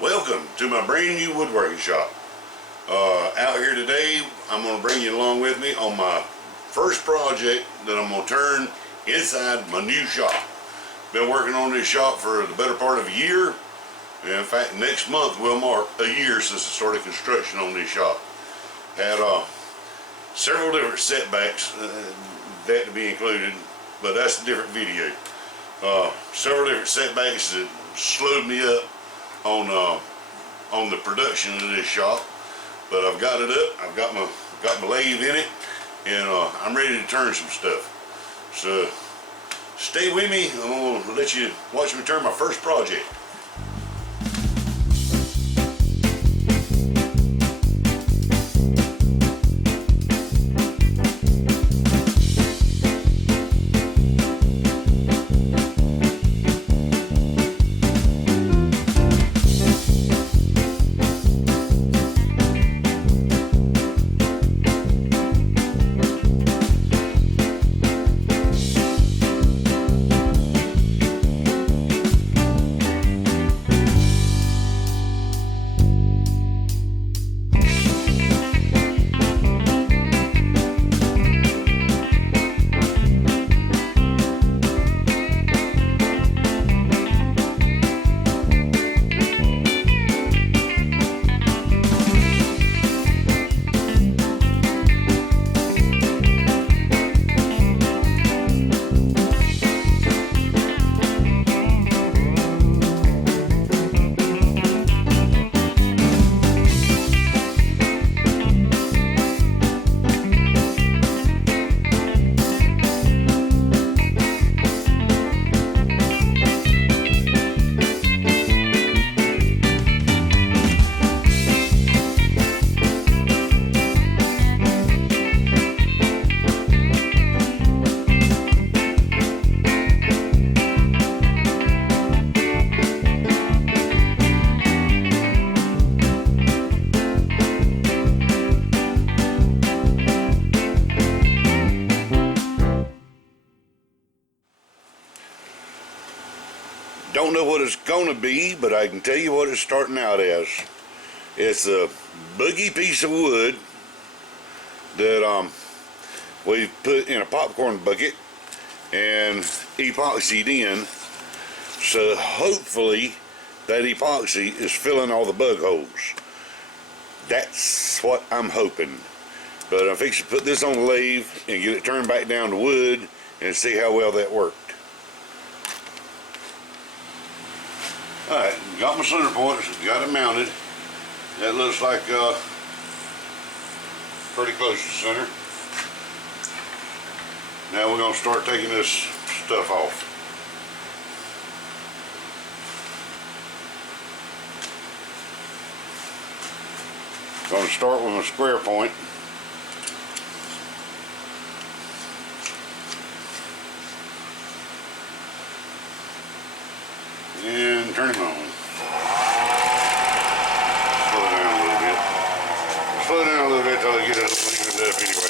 Welcome to my brand new woodworking shop. Out here today, I'm going to bring you along with me on my first project that I'm going to turn inside my new shop. Been working on this shop for the better part of a year. In fact, next month will mark a year since I started construction on this shop. Had several different setbacks, that to be included, but that's a different video. Several different setbacks that slowed me up on the production of this shop, but I've got it up. I've got my lathe in it, and I'm ready to turn some stuff. So stay with me. I'm gonna let you watch me turn my first project. Don't know what it's gonna be, but I can tell you what it's starting out as. It's a boogie piece of wood that we've put in a popcorn bucket and epoxied in. So hopefully that epoxy is filling all the bug holes. That's what I'm hoping. But I'm fixing to put this on the lathe and get it turned back down to wood and see how well that worked. Alright, got my center points, got it mounted. That looks like pretty close to center. Now we're going to start taking this stuff off. Going to start with my square point. And turn him on. Slow it down a little bit. Slow it down a little bit till I get it evened up anyway.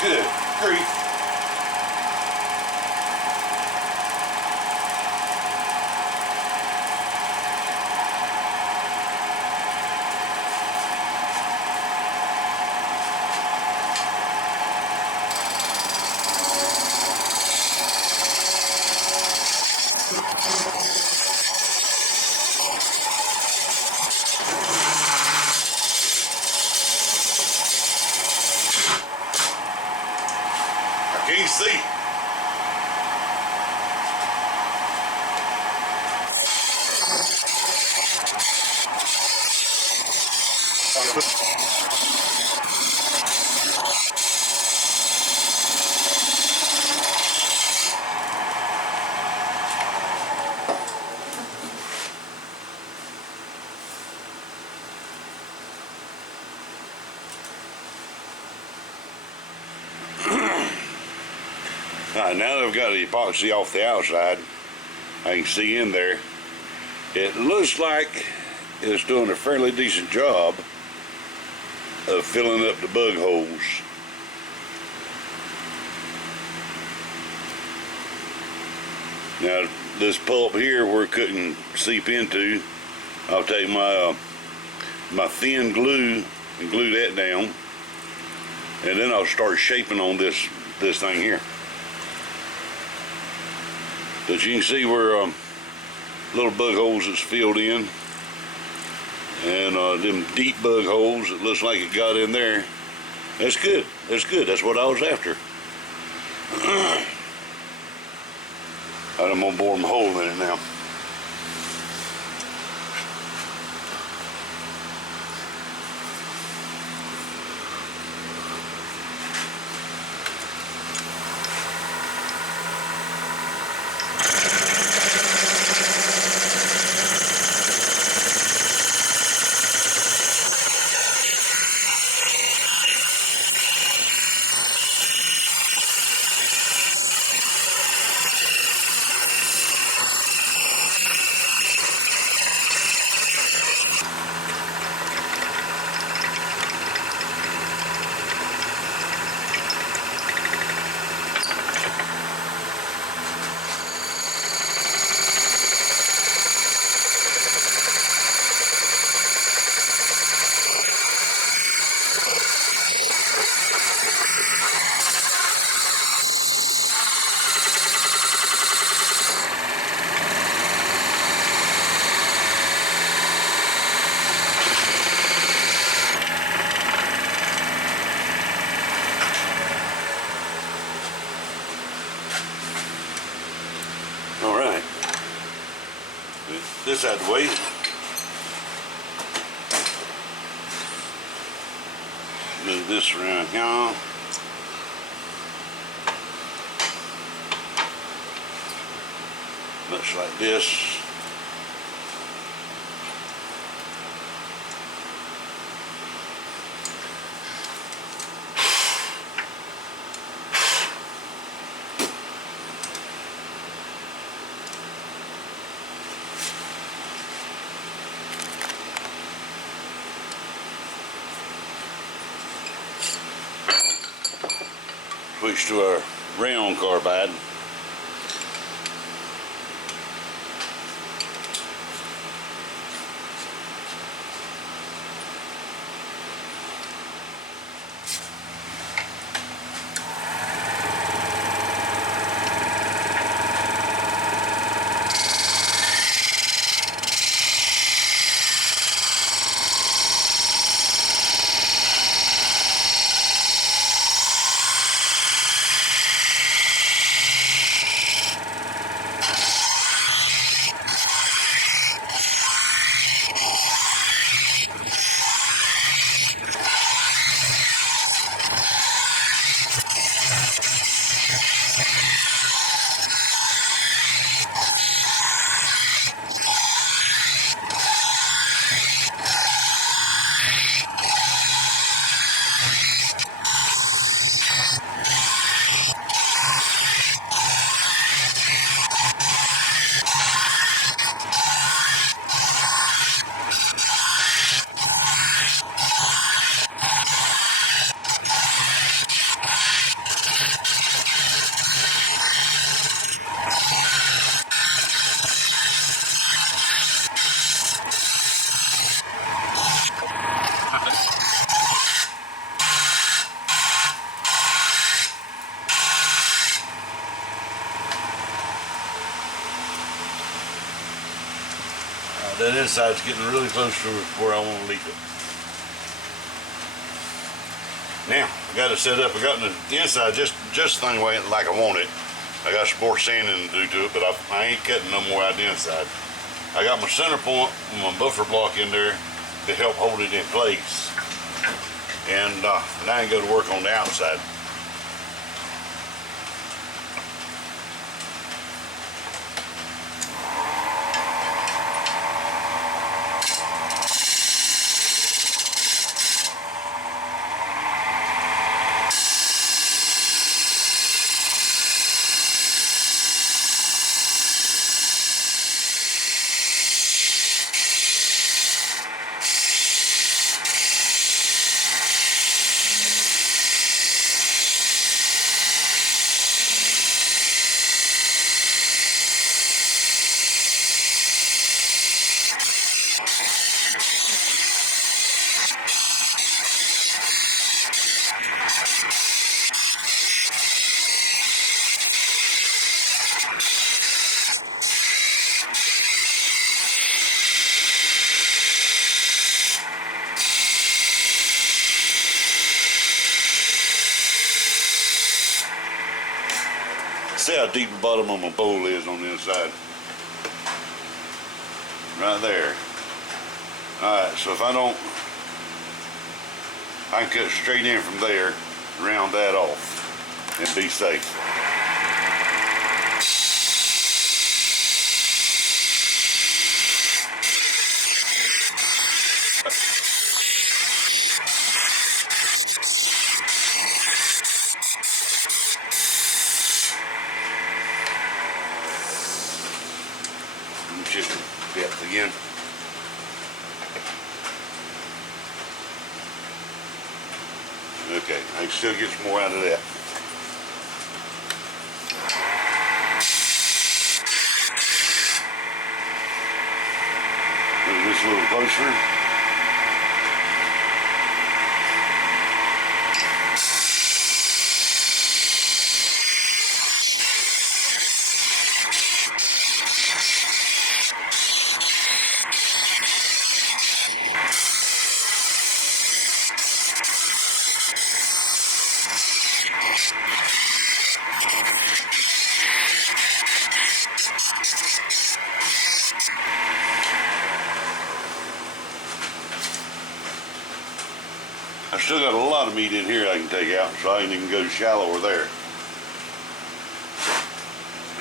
Good grief. Can't see. Alright, now that I've got the epoxy off the outside, I can see in there. It looks like it's doing a fairly decent job of filling up the bug holes. Now this pulp here where it couldn't seep into, I'll take my my thin glue and glue that down, and then I'll start shaping on this thing here. But you can see where little bug holes that's filled in, and them deep bug holes it looks like it got in there. That's good. That's good. That's what I was after. I'm gonna bore my hole in it now. This out of the way. Move this around here. Looks like this. Switch to our round carbide. That inside's getting really close to where I want to leave it. Now, I got it set up. I got the inside just the thing way like I want it. I got some more sanding to do to it, but I ain't cutting no more out the inside. I got my center point and my buffer block in there to help hold it in place. And now I can go to work on the outside. See how deep the bottom of my bowl is on the inside. Right there. Alright, so if I can cut straight in from there, round that off, and be safe. Just depth again. Okay, I can still get some more out of that. Move this a little closer. I've still got a lot of meat in here I can take out, so I can even go shallower there.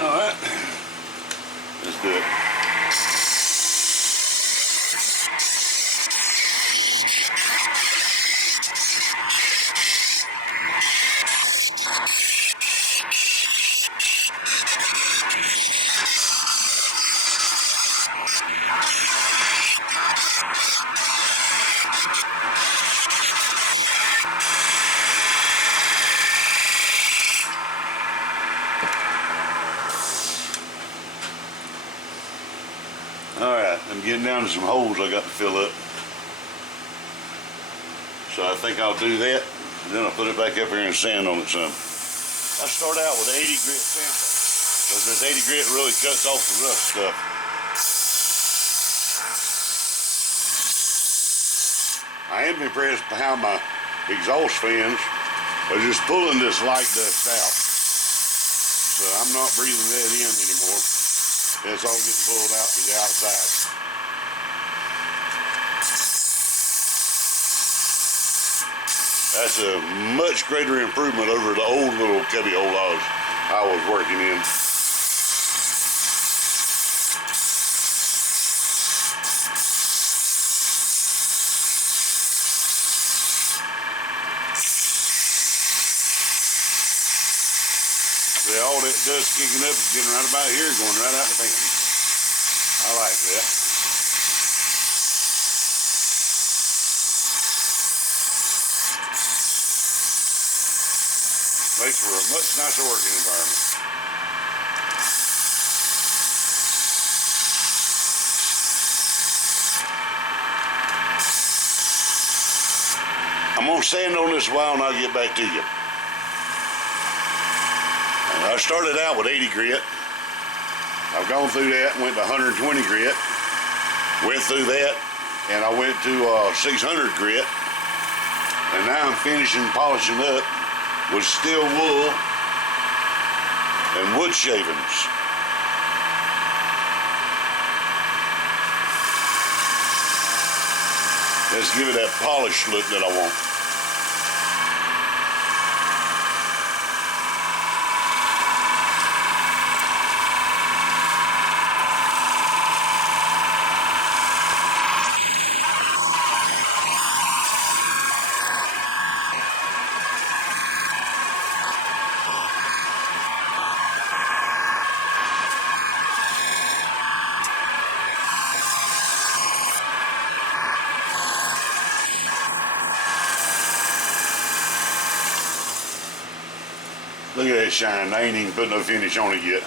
All right, let's do it. Alright, I'm getting down to some holes I got to fill up. So I think I'll do that, and then I'll put it back up here and sand on it some. I start out with 80 grit sandpaper, because this 80 grit really cuts off the rough stuff. I am impressed by how my exhaust fans are just pulling this light dust out. So I'm not breathing that in anymore. It's all getting pulled out to the outside. That's a much greater improvement over the old little cubby hole I was working in. See, all that dust kicking up is getting right about here, going right out the fan. I like that. Makes for a much nicer working environment. I'm gonna sand on this a while and I'll get back to you. I started out with 80 grit. I've gone through that and went to 120 grit. Went through that and I went to 600 grit. And now I'm finishing polishing up with steel wool and wood shavings. Let's give it that polished look that I want. Look at that shine. I ain't even put no finish on it yet.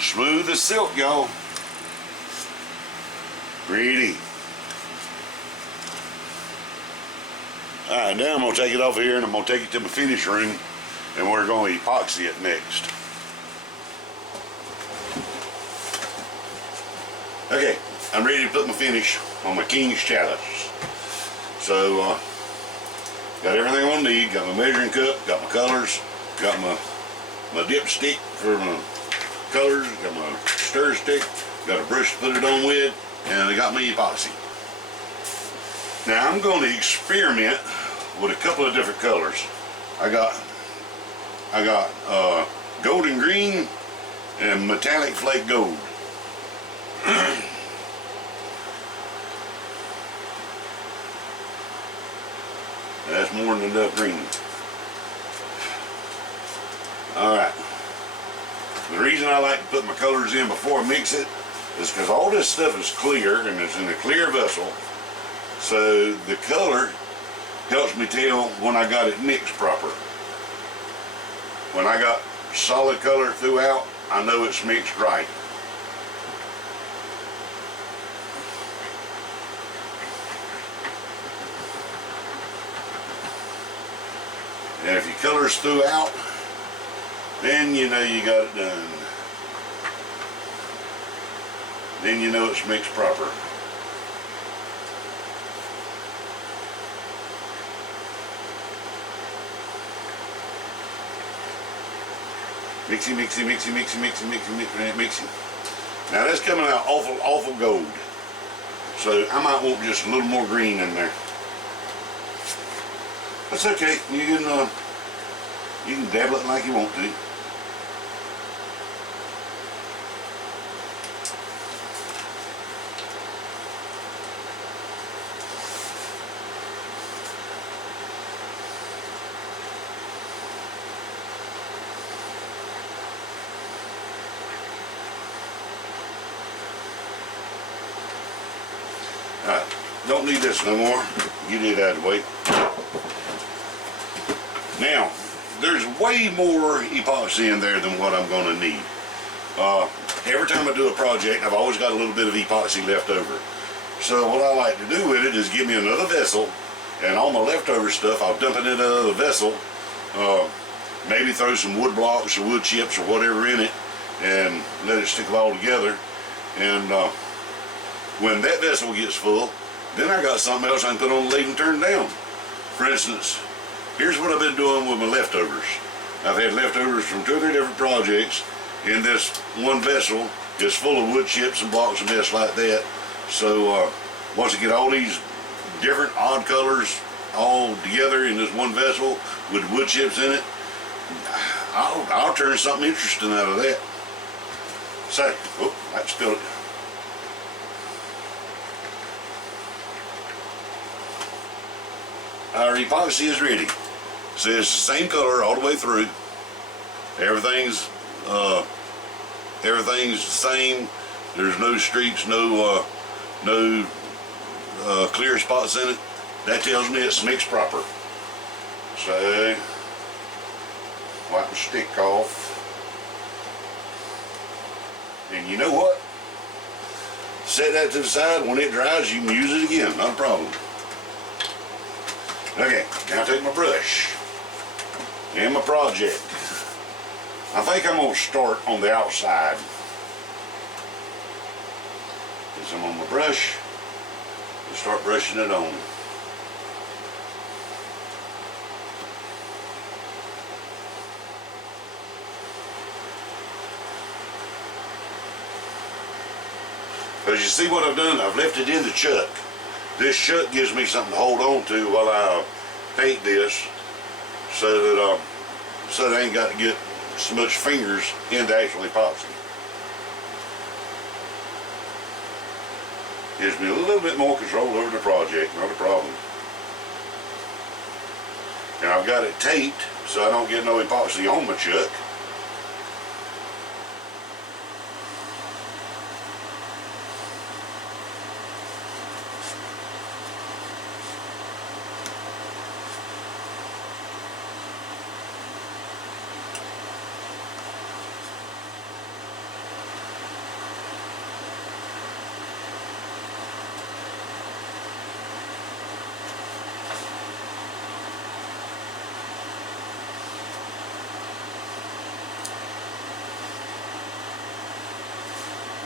Smooth as silk, y'all. Pretty. Alright, now I'm going to take it off here and I'm going to take it to my finish room and we're going to epoxy it next. Okay, I'm ready to put my finish on my King's Chalice. So, got everything I'm going to need. Got my measuring cup, got my colors, got my dipstick for my colors, got my stir stick, got a brush to put it on with, and I got my epoxy. Now I'm going to experiment with a couple of different colors. I got golden green and metallic flake gold. That's more than enough green. Alright. The reason I like to put my colors in before I mix it is because all this stuff is clear and it's in a clear vessel. So the color helps me tell when I got it mixed proper. When I got solid color throughout, I know it's mixed right. And if your color's throughout, then you know you got it done. Then you know it's mixed proper. Mixy, mixy, mixy, mixy, mixy, mixy, mixy, mixy. Now that's coming out awful gold. So I might want just a little more green in there. That's okay. You can dabble it like you want to. Alright, don't need this no more. Get it out of the way. Now, there's way more epoxy in there than what I'm going to need. Every time I do a project, I've always got a little bit of epoxy left over. So what I like to do with it is give me another vessel, and all my leftover stuff, I'll dump it in another vessel. Maybe throw some wood blocks or wood chips or whatever in it, and let it stick it all together. And when that vessel gets full, then I got something else I can put on the lid and turn down. For instance, here's what I've been doing with my leftovers. I've had leftovers from 2 or 3 different projects in this one vessel. It's full of wood chips and blocks and mess like that. So once I get all these different odd colors all together in this one vessel with wood chips in it, I'll turn something interesting out of that. So, oh, I spilled it. Our epoxy is ready. So it's the same color all the way through. Everything's the same. There's no streaks, no clear spots in it. That tells me it's mixed proper. So wipe the stick off. And you know what? Set that to the side. When it dries, you can use it again. Not a problem. Okay, now take my brush and my project. I think I'm going to start on the outside. Get some on my brush and start brushing it on. Because you see what I've done? I've left it in the chuck. This chuck gives me something to hold on to while I paint this, so that I ain't got to get so much fingers into actual epoxy. Gives me a little bit more control over the project, not a problem. Now I've got it taped so I don't get no epoxy on my chuck.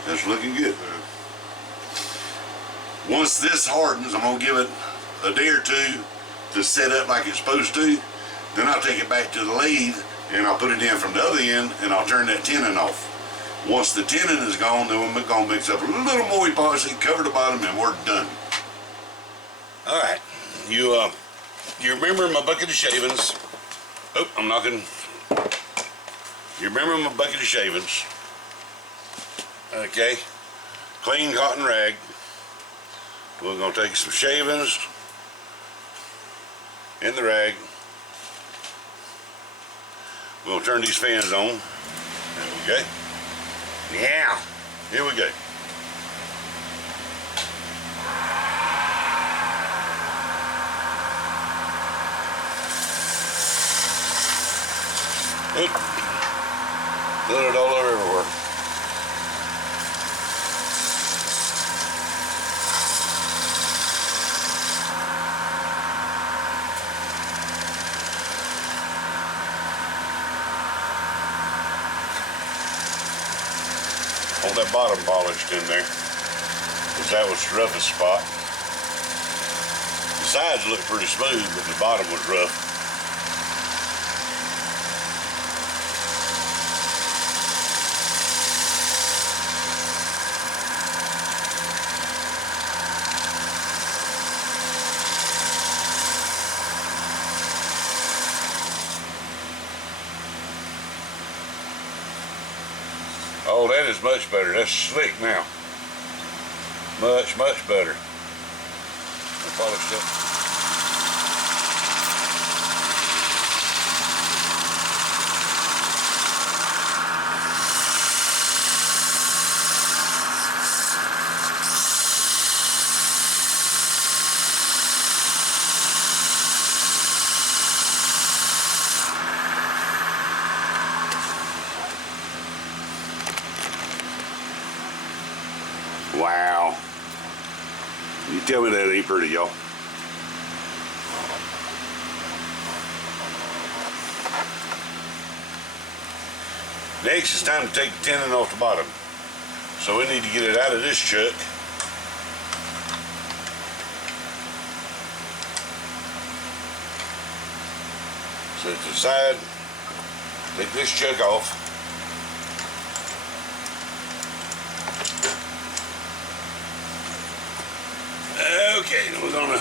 That's looking good. Once this hardens, I'm gonna give it a day or two to set up like it's supposed to. Then I'll take it back to the lathe and I'll put it in from the other end and I'll turn that tenon off. Once the tenon is gone, then we're gonna mix up a little more epoxy, cover the bottom, and we're done. All right, you remember my bucket of shavings? Oh, I'm knocking. You remember my bucket of shavings? Okay, clean cotton rag. We're gonna take some shavings in the rag. We'll turn these fans on. There we go. Yeah, here we go. Oop. Let it all over everywhere. Want that bottom polished in there, because that was the roughest spot. The sides looked pretty smooth, but the bottom was rough. Oh, that is much better. That's slick now. Much, much better. I polished up. Wow. You tell me that ain't pretty, y'all. Next, it's time to take the tenon off the bottom. So we need to get it out of this chuck. So to the side, take this chuck off. Okay, we're gonna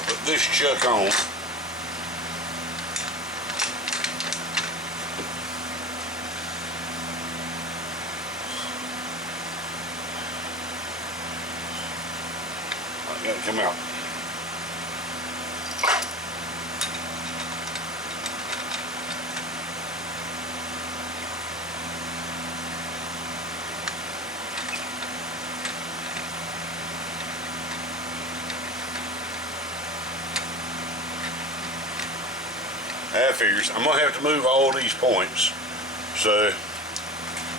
put this chuck on. I gotta come out. That figures. I'm gonna have to move all these points, so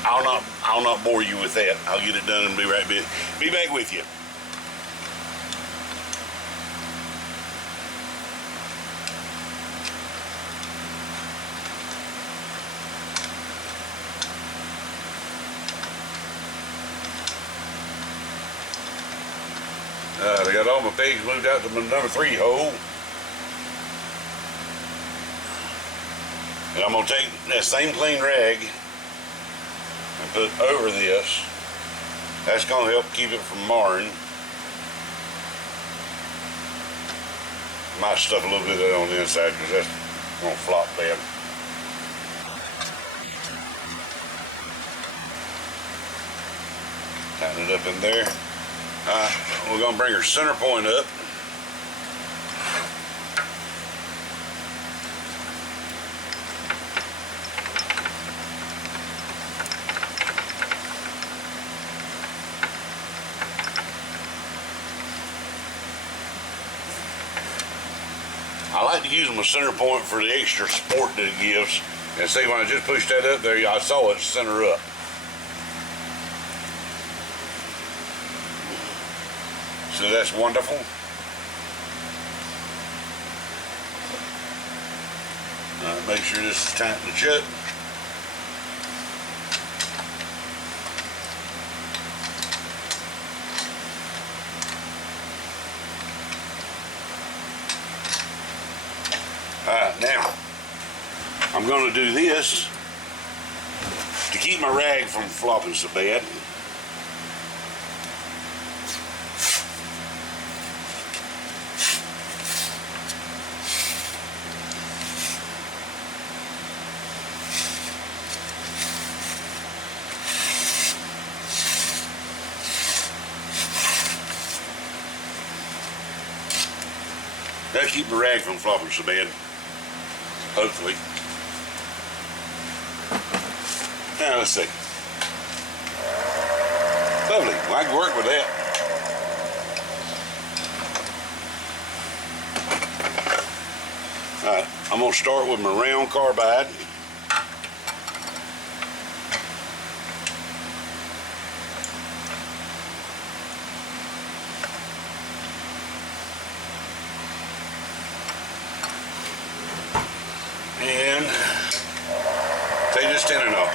I'll not bore you with that. I'll get it done and be back with you. I got all my pegs moved out to my number 3 hole. And I'm going to take that same clean rag and put it over this. That's going to help keep it from marring. Might stuff a little bit of that on the inside because that's going to flop bad. Tighten it up in there. We're going to bring our center point up. I like to use my center point for the extra support that it gives. And see, when I just pushed that up there, I saw it center up. So that's wonderful. Make sure this is tight and shut. I'm going to do this to keep my rag from flopping so bad. That'll keep the rag from flopping so bad, hopefully. Now let's see. Lovely, well, I can work with that. Alright, I'm gonna start with my round carbide. And take this tenon off.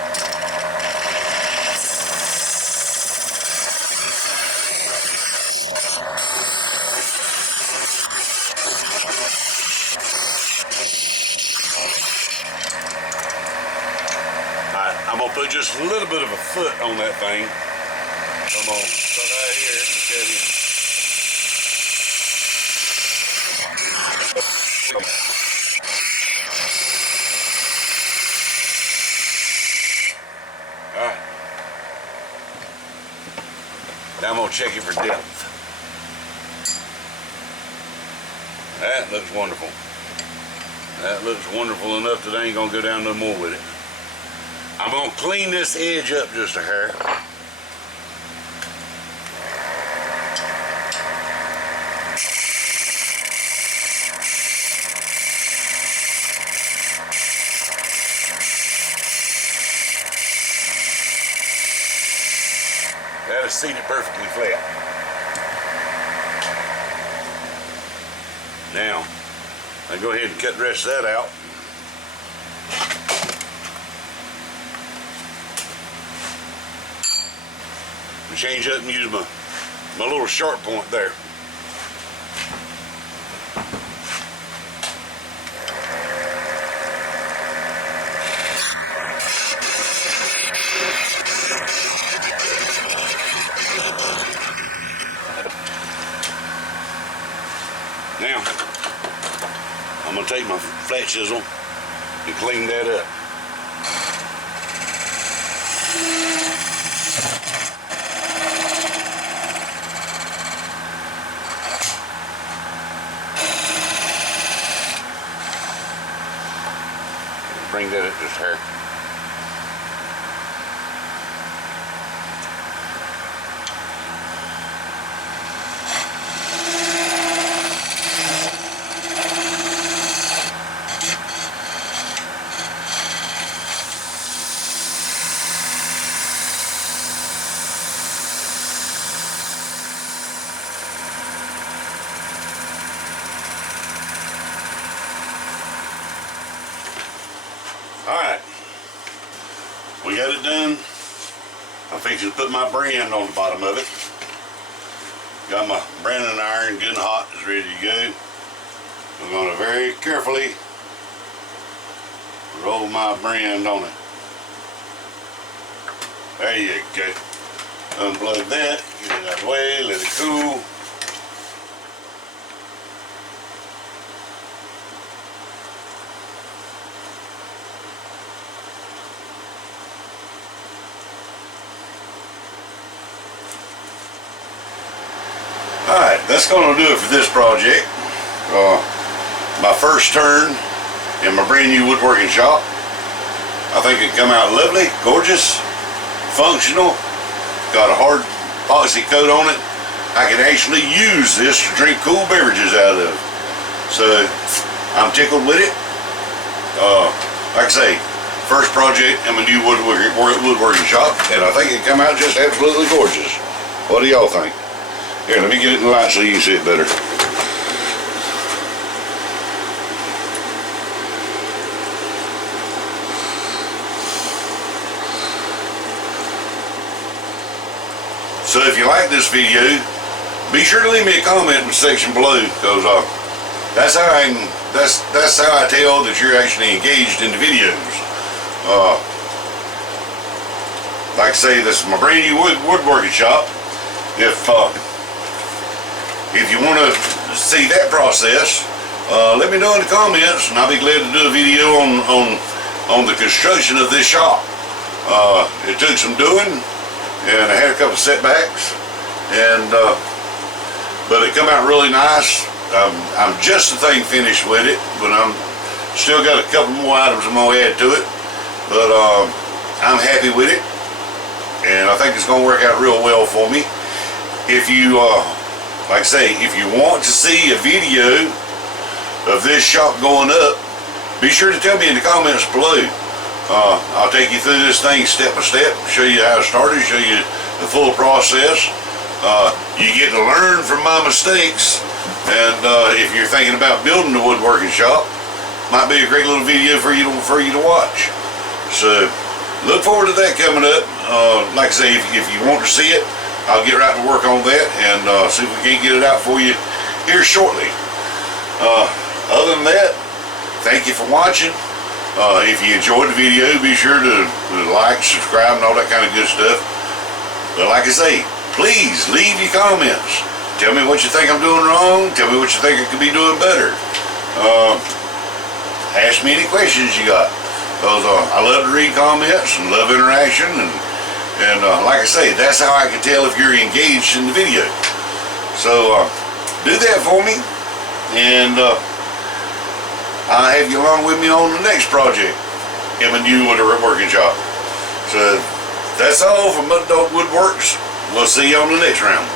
Alright, I'm gonna put just a little bit of a foot on that thing. I'm gonna put right here and cut in. Alright. Now I'm going to check it for depth. That looks wonderful. That looks wonderful enough that I ain't going to go down no more with it. I'm going to clean this edge up just a hair. That'll seat it perfectly flat. Now, I go ahead and cut the rest of that out. And change up and use my little sharp point there. Now, I'm going to take my flat chisel and clean that up. Bring that up just a hair. Alright, we got it done. I'm fixing to put my brand on the bottom of it. Got my branding iron good and hot, it's ready to go. I'm going to very carefully roll my brand on it. There you go. Unplug that, get it out of the way, let it cool. Alright, that's going to do it for this project. My first turn in my brand new woodworking shop. I think it come out lovely, gorgeous, functional, got a hard epoxy coat on it. I can actually use this to drink cool beverages out of. So I'm tickled with it. Like I say, first project in my new woodworking shop, and I think it come out just absolutely gorgeous. What do y'all think? Here, let me get it in the light so you can see it better. So if you like this video, be sure to leave me a comment in the section below, because that's how I can that's how I tell that you're actually engaged in the videos. Like I say, this is my brand new woodworking shop. If you want to see that process, let me know in the comments, and I'll be glad to do a video on the construction of this shop. It took some doing, and I had a couple of setbacks, and but it come out really nice. I'm just the thing finished with it, but I'm still got a couple more items I'm gonna add to it. But I'm happy with it, and I think it's gonna work out real well for me. If you like I say, if you want to see a video of this shop going up, be sure to tell me in the comments below. I'll take you through this thing step by step, show you how it started, show you the full process. You get to learn from my mistakes, and if you're thinking about building a woodworking shop, might be a great little video for you to watch. So look forward to that coming up. Like I say, if you want to see it, I'll get right to work on that and see if we can't get it out for you here shortly. Other than that, thank you for watching. If you enjoyed the video, be sure to like, subscribe, and all that kind of good stuff. But like I say, please leave your comments. Tell me what you think I'm doing wrong. Tell me what you think I could be doing better. Ask me any questions you got. Because I love to read comments and love interaction. And like I say, that's how I can tell if you're engaged in the video. So do that for me. And I'll have you along with me on the next project in my new woodworking shop. So that's all from Mud Dog Woodworks. We'll see you on the next round.